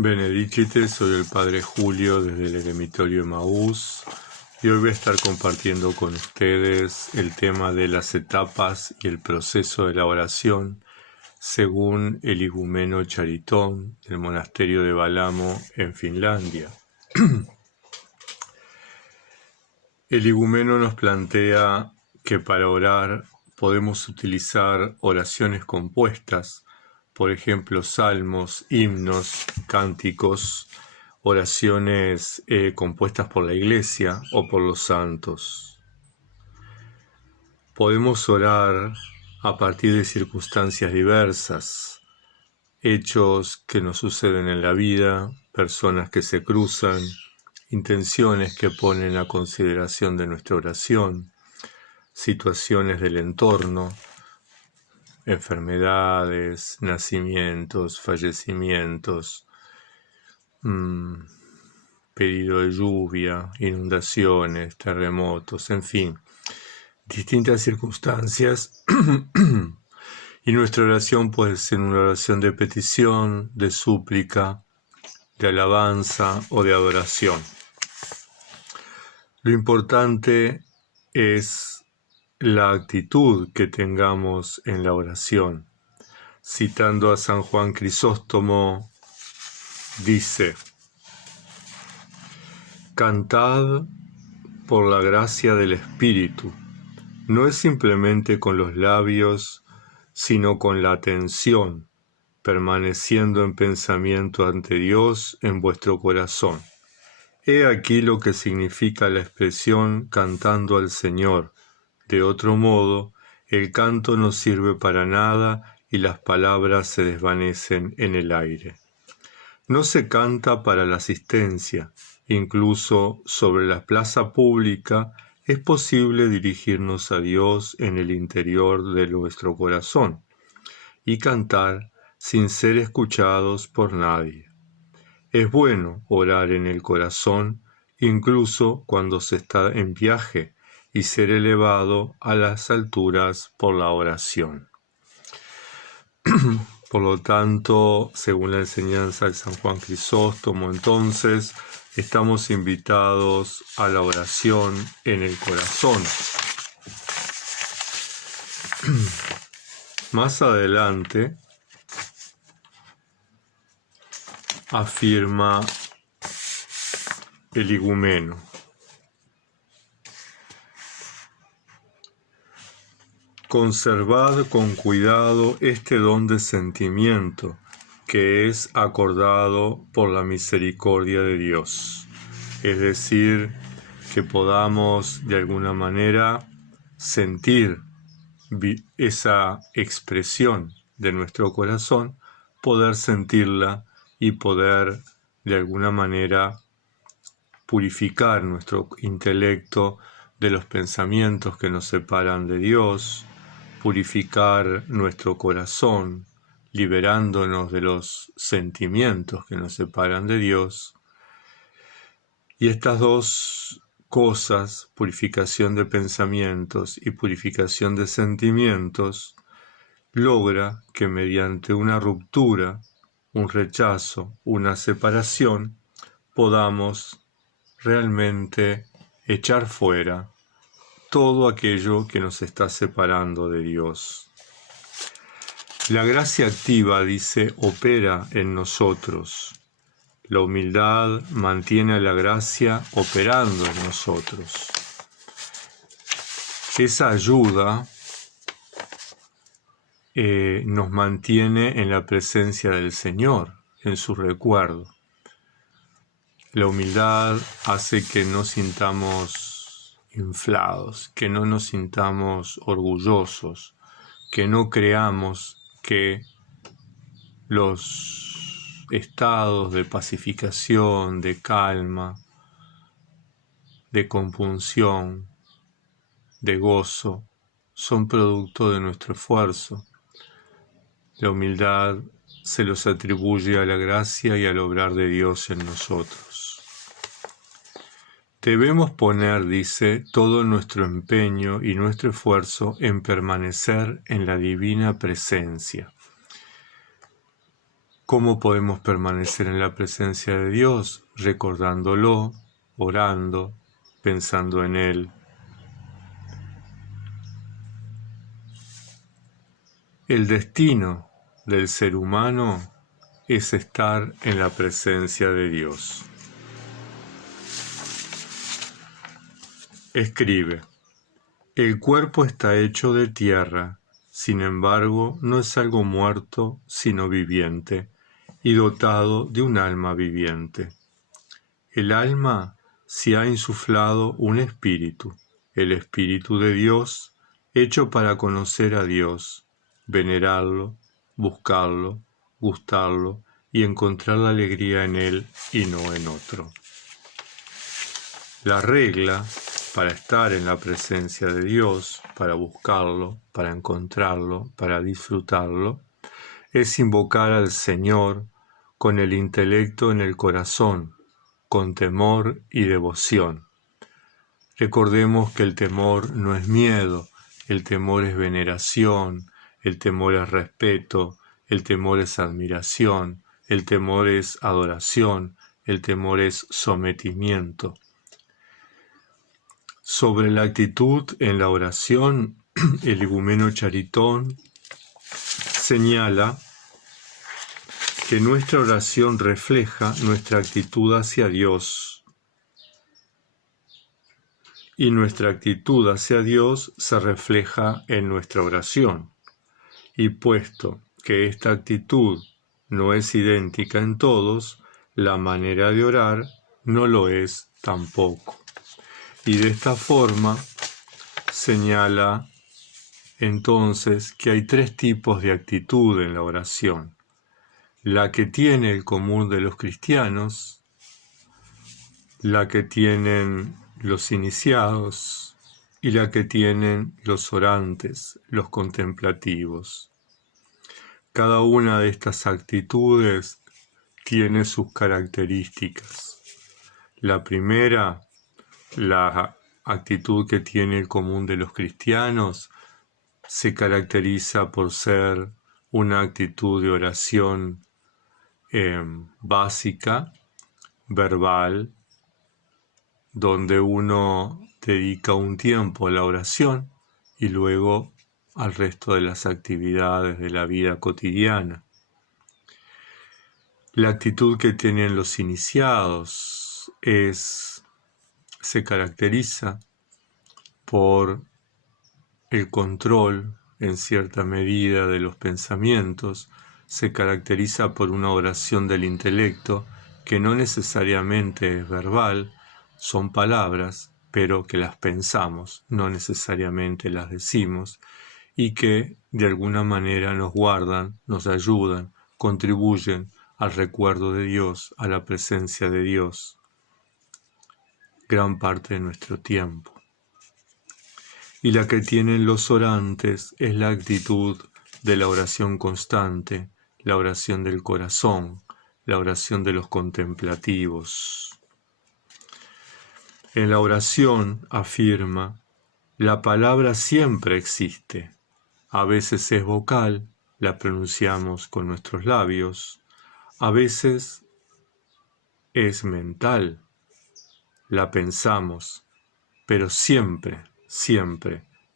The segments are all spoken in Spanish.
Benedicite, soy el Padre Julio desde el Eremitorio Emaús y hoy voy a estar compartiendo con ustedes el tema de las etapas y el proceso de la oración según el igumeno Charitón del monasterio de Valamo en Finlandia. El igumeno nos plantea que para orar podemos utilizar oraciones compuestas, por ejemplo, salmos, himnos, cánticos, oraciones compuestas por la Iglesia o por los santos. Podemos orar a partir de circunstancias diversas, hechos que nos suceden en la vida, personas que se cruzan, intenciones que ponen a consideración de nuestra oración, situaciones del entorno, enfermedades, nacimientos, fallecimientos, pedido de lluvia, inundaciones, terremotos, en fin, distintas circunstancias. Y nuestra oración puede ser una oración de petición, de súplica, de alabanza o de adoración. Lo importante es la actitud que tengamos en la oración. Citando a San Juan Crisóstomo, dice: «Cantad por la gracia del Espíritu, no es simplemente con los labios, sino con la atención, permaneciendo en pensamiento ante Dios en vuestro corazón». He aquí lo que significa la expresión cantando al Señor. De otro modo, el canto no sirve para nada y las palabras se desvanecen en el aire. No se canta para la asistencia. Incluso sobre la plaza pública es posible dirigirnos a Dios en el interior de nuestro corazón y cantar sin ser escuchados por nadie. Es bueno orar en el corazón, incluso cuando se está en viaje, y ser elevado a las alturas por la oración. Por lo tanto, según la enseñanza de San Juan Crisóstomo, entonces, estamos invitados a la oración en el corazón. Más adelante, afirma el igumeno: conservad con cuidado este don de sentimiento que es acordado por la misericordia de Dios. Es decir, que podamos de alguna manera sentir esa expresión de nuestro corazón, poder sentirla y poder de alguna manera purificar nuestro intelecto de los pensamientos que nos separan de Dios, purificar nuestro corazón, liberándonos de los sentimientos que nos separan de Dios. Y estas dos cosas, purificación de pensamientos y purificación de sentimientos, logra que mediante una ruptura, un rechazo, una separación, podamos realmente echar fuera todo aquello que nos está separando de Dios. La gracia activa, dice, opera en nosotros. La humildad mantiene a la gracia operando en nosotros. Esa ayuda nos mantiene en la presencia del Señor, en su recuerdo. La humildad hace que no sintamos inflados, que no nos sintamos orgullosos, que no creamos que los estados de pacificación, de calma, de compunción, de gozo, son producto de nuestro esfuerzo. La humildad se los atribuye a la gracia y al obrar de Dios en nosotros. Debemos poner, dice, todo nuestro empeño y nuestro esfuerzo en permanecer en la divina presencia. ¿Cómo podemos permanecer en la presencia de Dios? Recordándolo, orando, pensando en Él. El destino del ser humano es estar en la presencia de Dios. Escribe: el cuerpo está hecho de tierra, sin embargo no es algo muerto sino viviente, y dotado de un alma viviente. El alma se ha insuflado un espíritu, el Espíritu de Dios, hecho para conocer a Dios, venerarlo, buscarlo, gustarlo y encontrar la alegría en Él y no en otro. La regla para estar en la presencia de Dios, para buscarlo, para encontrarlo, para disfrutarlo, es invocar al Señor con el intelecto en el corazón, con temor y devoción. Recordemos que el temor no es miedo, el temor es veneración, el temor es respeto, el temor es admiración, el temor es adoración, el temor es sometimiento. Sobre la actitud en la oración, el igumeno Charitón señala que nuestra oración refleja nuestra actitud hacia Dios, y nuestra actitud hacia Dios se refleja en nuestra oración. Y puesto que esta actitud no es idéntica en todos, la manera de orar no lo es tampoco. Y de esta forma señala entonces que hay 3 tipos de actitud en la oración: la que tiene el común de los cristianos, la que tienen los iniciados y la que tienen los orantes, los contemplativos. Cada una de estas actitudes tiene sus características. La primera, la actitud que tiene el común de los cristianos, se caracteriza por ser una actitud de oración básica, verbal, donde uno dedica un tiempo a la oración y luego al resto de las actividades de la vida cotidiana. La actitud que tienen los iniciados se caracteriza por el control, en cierta medida, de los pensamientos, se caracteriza por una oración del intelecto que no necesariamente es verbal, son palabras, pero que las pensamos, no necesariamente las decimos, y que de alguna manera nos guardan, nos ayudan, contribuyen al recuerdo de Dios, a la presencia de Dios, gran parte de nuestro tiempo. Y la que tienen los orantes es la actitud de la oración constante, la oración del corazón, la oración de los contemplativos. En la oración, afirma, la palabra siempre existe. A veces es vocal, la pronunciamos con nuestros labios. A veces es mental, la pensamos, pero siempre,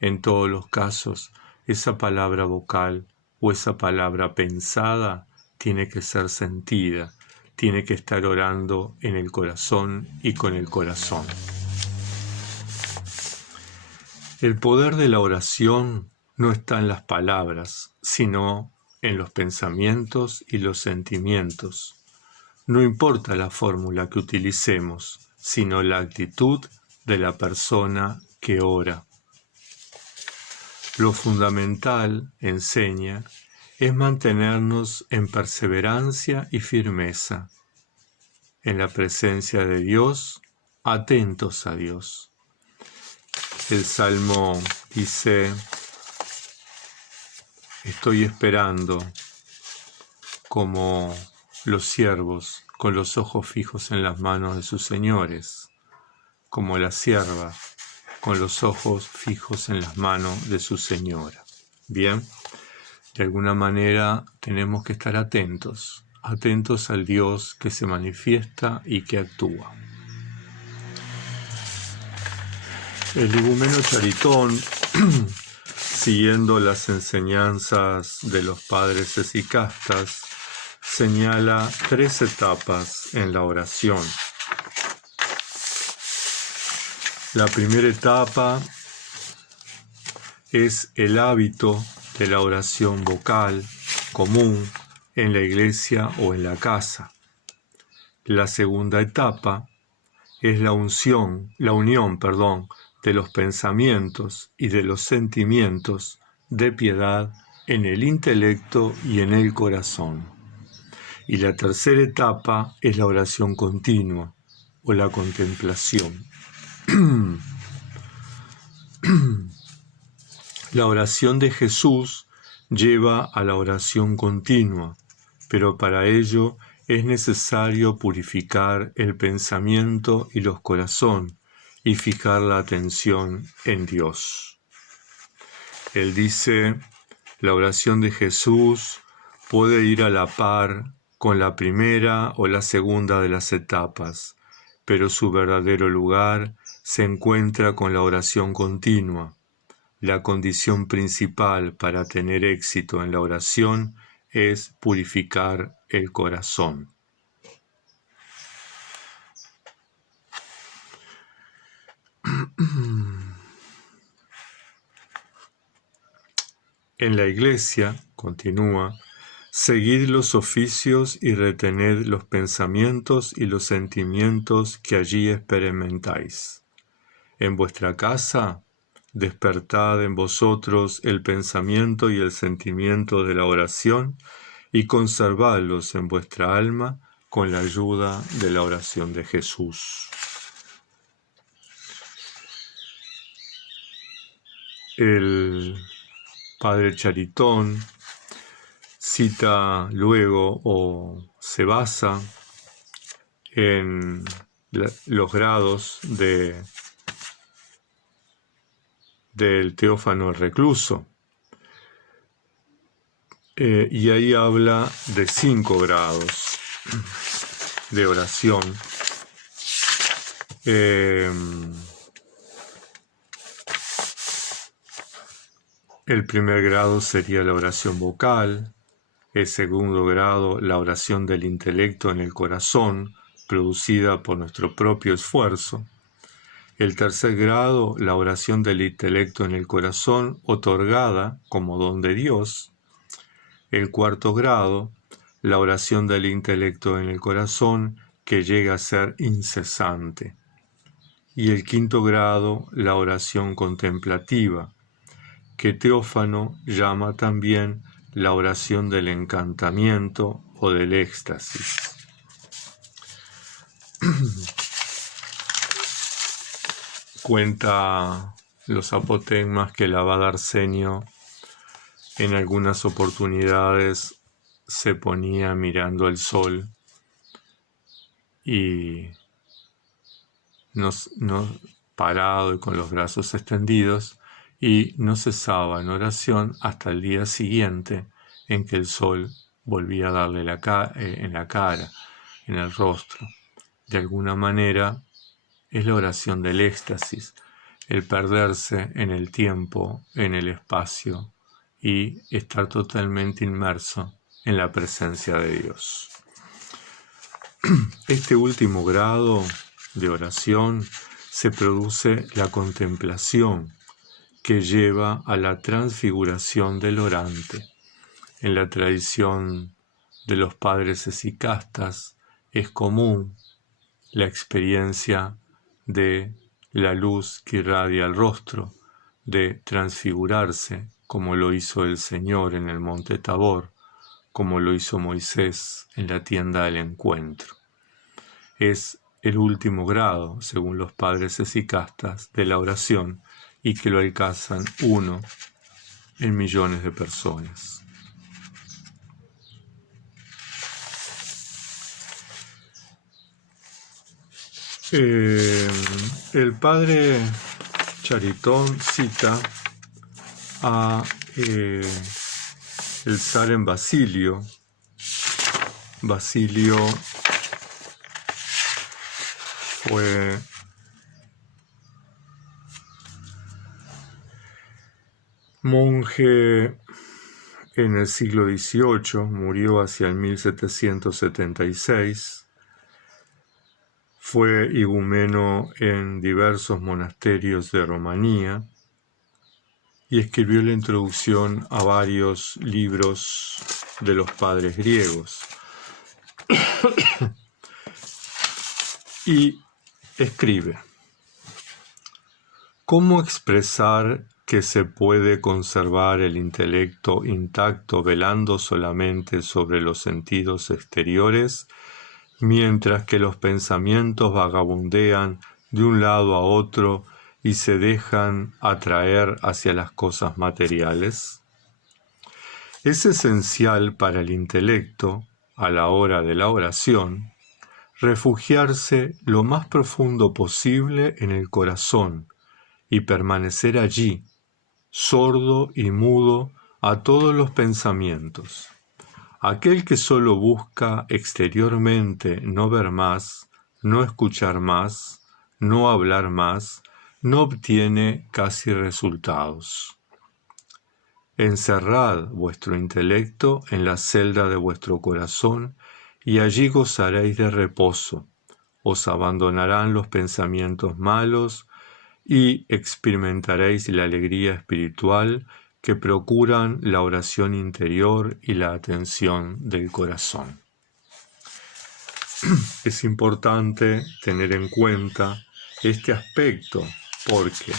en todos los casos, esa palabra vocal o esa palabra pensada tiene que ser sentida, tiene que estar orando en el corazón y con el corazón. El poder de la oración no está en las palabras, sino en los pensamientos y los sentimientos. No importa la fórmula que utilicemos, sino la actitud de la persona que ora. Lo fundamental, enseña, es mantenernos en perseverancia y firmeza, en la presencia de Dios, atentos a Dios. El Salmo dice: estoy esperando como los siervos con los ojos fijos en las manos de sus señores, como la sierva con los ojos fijos en las manos de su señora. Bien, de alguna manera tenemos que estar atentos atentos al Dios que se manifiesta y que actúa. El igumeno Charitón, siguiendo las enseñanzas de los padres esicastas, señala 3 etapas en la oración. La primera etapa es el hábito de la oración vocal común en la iglesia o en la casa. La segunda etapa es la unión, de los pensamientos y de los sentimientos de piedad en el intelecto y en el corazón. Y la tercera etapa es la oración continua o la contemplación. La oración de Jesús lleva a la oración continua, pero para ello es necesario purificar el pensamiento y los corazones y fijar la atención en Dios. Él dice, la oración de Jesús puede ir a la par con la primera o la segunda de las etapas, pero su verdadero lugar se encuentra con la oración continua. La condición principal para tener éxito en la oración es purificar el corazón. En la Iglesia, continúa, seguid los oficios y retened los pensamientos y los sentimientos que allí experimentáis. En vuestra casa, despertad en vosotros el pensamiento y el sentimiento de la oración y conservadlos en vuestra alma con la ayuda de la oración de Jesús. El Padre Charitón cita luego o se basa en los grados del Teófano el Recluso. Y ahí habla de 5 grados de oración. El primer grado sería la oración vocal, el segundo grado la oración del intelecto en el corazón, producida por nuestro propio esfuerzo. El tercer grado, la oración del intelecto en el corazón, otorgada como don de Dios. El cuarto grado, la oración del intelecto en el corazón, que llega a ser incesante. Y el quinto grado, la oración contemplativa, que Teófano llama también la oración del encantamiento o del éxtasis. Cuenta los apotegmas que el abad Arsenio en algunas oportunidades se ponía mirando el sol y parado y con los brazos extendidos, y no cesaba en oración hasta el día siguiente en que el sol volvía a darle en la cara, en el rostro. De alguna manera es la oración del éxtasis, el perderse en el tiempo, en el espacio y estar totalmente inmerso en la presencia de Dios. Este último grado de oración se produce la contemplación, que lleva a la transfiguración del orante. En la tradición de los padres esicastas es común la experiencia de la luz que irradia el rostro, de transfigurarse, como lo hizo el Señor en el monte Tabor, como lo hizo Moisés en la tienda del encuentro. Es el último grado, según los padres esicastas, de la oración, y que lo alcanzan 1 en millones de personas. El padre Charitón cita a el zar en Basilio, Basilio fue monje en el siglo XVIII, murió hacia el 1776, fue igumeno en diversos monasterios de Rumanía y escribió la introducción a varios libros de los padres griegos. Y escribe: ¿cómo expresar que se puede conservar el intelecto intacto velando solamente sobre los sentidos exteriores, mientras que los pensamientos vagabundean de un lado a otro y se dejan atraer hacia las cosas materiales? Es esencial para el intelecto, a la hora de la oración, refugiarse lo más profundo posible en el corazón y permanecer allí, sordo y mudo a todos los pensamientos. Aquel que solo busca exteriormente no ver más, no escuchar más, no hablar más, no obtiene casi resultados. Encerrad vuestro intelecto en la celda de vuestro corazón y allí gozaréis de reposo. Os abandonarán los pensamientos malos y experimentaréis la alegría espiritual que procuran la oración interior y la atención del corazón. Es importante tener en cuenta este aspecto porque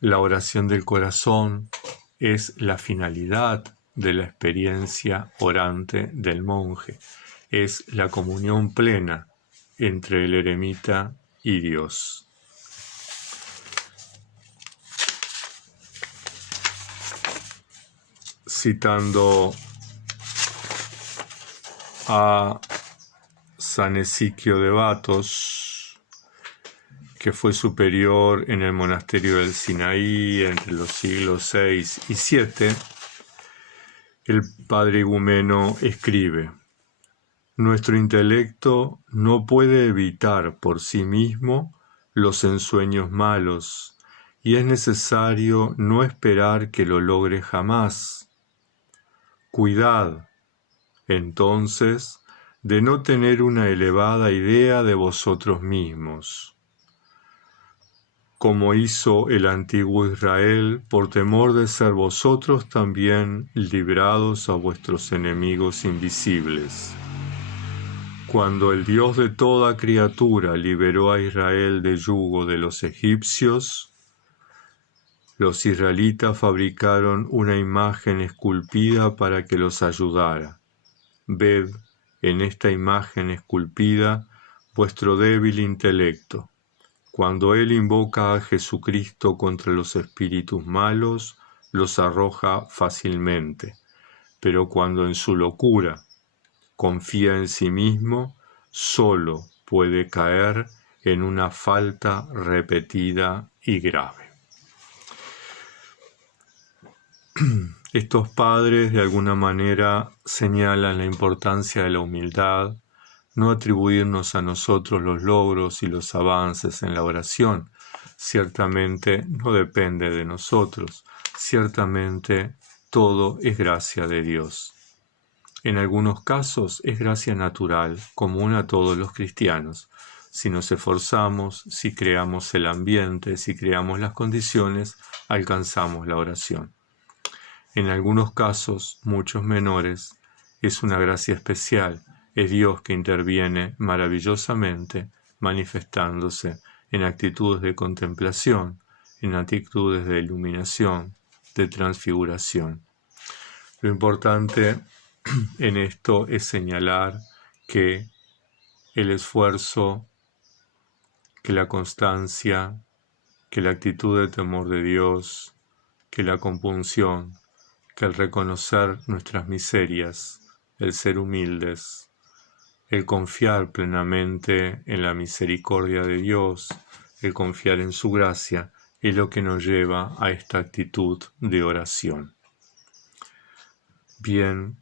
la oración del corazón es la finalidad de la experiencia orante del monje, es la comunión plena entre el eremita y Dios. Citando a San Ezequiel de Batos, que fue superior en el monasterio del Sinaí entre los siglos VI y VII, el padre igumeno escribe: nuestro intelecto no puede evitar por sí mismo los ensueños malos, y es necesario no esperar que lo logre jamás. Cuidad, entonces, de no tener una elevada idea de vosotros mismos, como hizo el antiguo Israel, por temor de ser vosotros también librados a vuestros enemigos invisibles. Cuando el Dios de toda criatura liberó a Israel del yugo de los egipcios, los israelitas fabricaron una imagen esculpida para que los ayudara. Ved en esta imagen esculpida vuestro débil intelecto. Cuando él invoca a Jesucristo contra los espíritus malos, los arroja fácilmente, pero cuando en su locura confía en sí mismo, solo puede caer en una falta repetida y grave. Estos padres de alguna manera señalan la importancia de la humildad, no atribuirnos a nosotros los logros y los avances en la oración. Ciertamente no depende de nosotros, ciertamente todo es gracia de Dios. En algunos casos es gracia natural, común a todos los cristianos. Si nos esforzamos, si creamos el ambiente, si creamos las condiciones, alcanzamos la oración. En algunos casos, muchos menores, es una gracia especial. Es Dios que interviene maravillosamente, manifestándose en actitudes de contemplación, en actitudes de iluminación, de transfiguración. Lo importante en esto es señalar que el esfuerzo, que la constancia, que la actitud de temor de Dios, que la compunción, que el reconocer nuestras miserias, el ser humildes, el confiar plenamente en la misericordia de Dios, el confiar en su gracia, es lo que nos lleva a esta actitud de oración. bien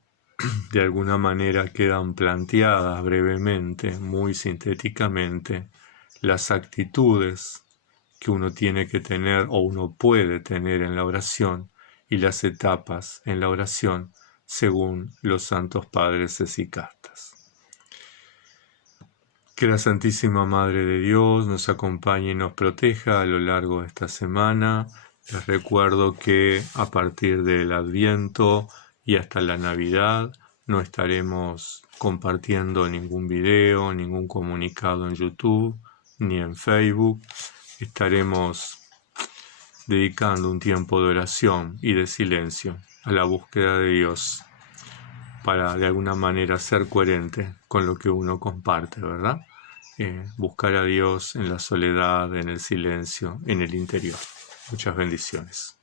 de alguna manera quedan planteadas brevemente, muy sintéticamente, las actitudes que uno tiene que tener o uno puede tener en la oración y las etapas en la oración según los santos padres hesycartas. Que la Santísima Madre de Dios nos acompañe y nos proteja a lo largo de esta semana. Les recuerdo que a partir del Adviento y hasta la Navidad no estaremos compartiendo ningún video, ningún comunicado en YouTube ni en Facebook. Estaremos dedicando un tiempo de oración y de silencio a la búsqueda de Dios para de alguna manera ser coherente con lo que uno comparte, ¿verdad? Buscar a Dios en la soledad, en el silencio, en el interior. Muchas bendiciones.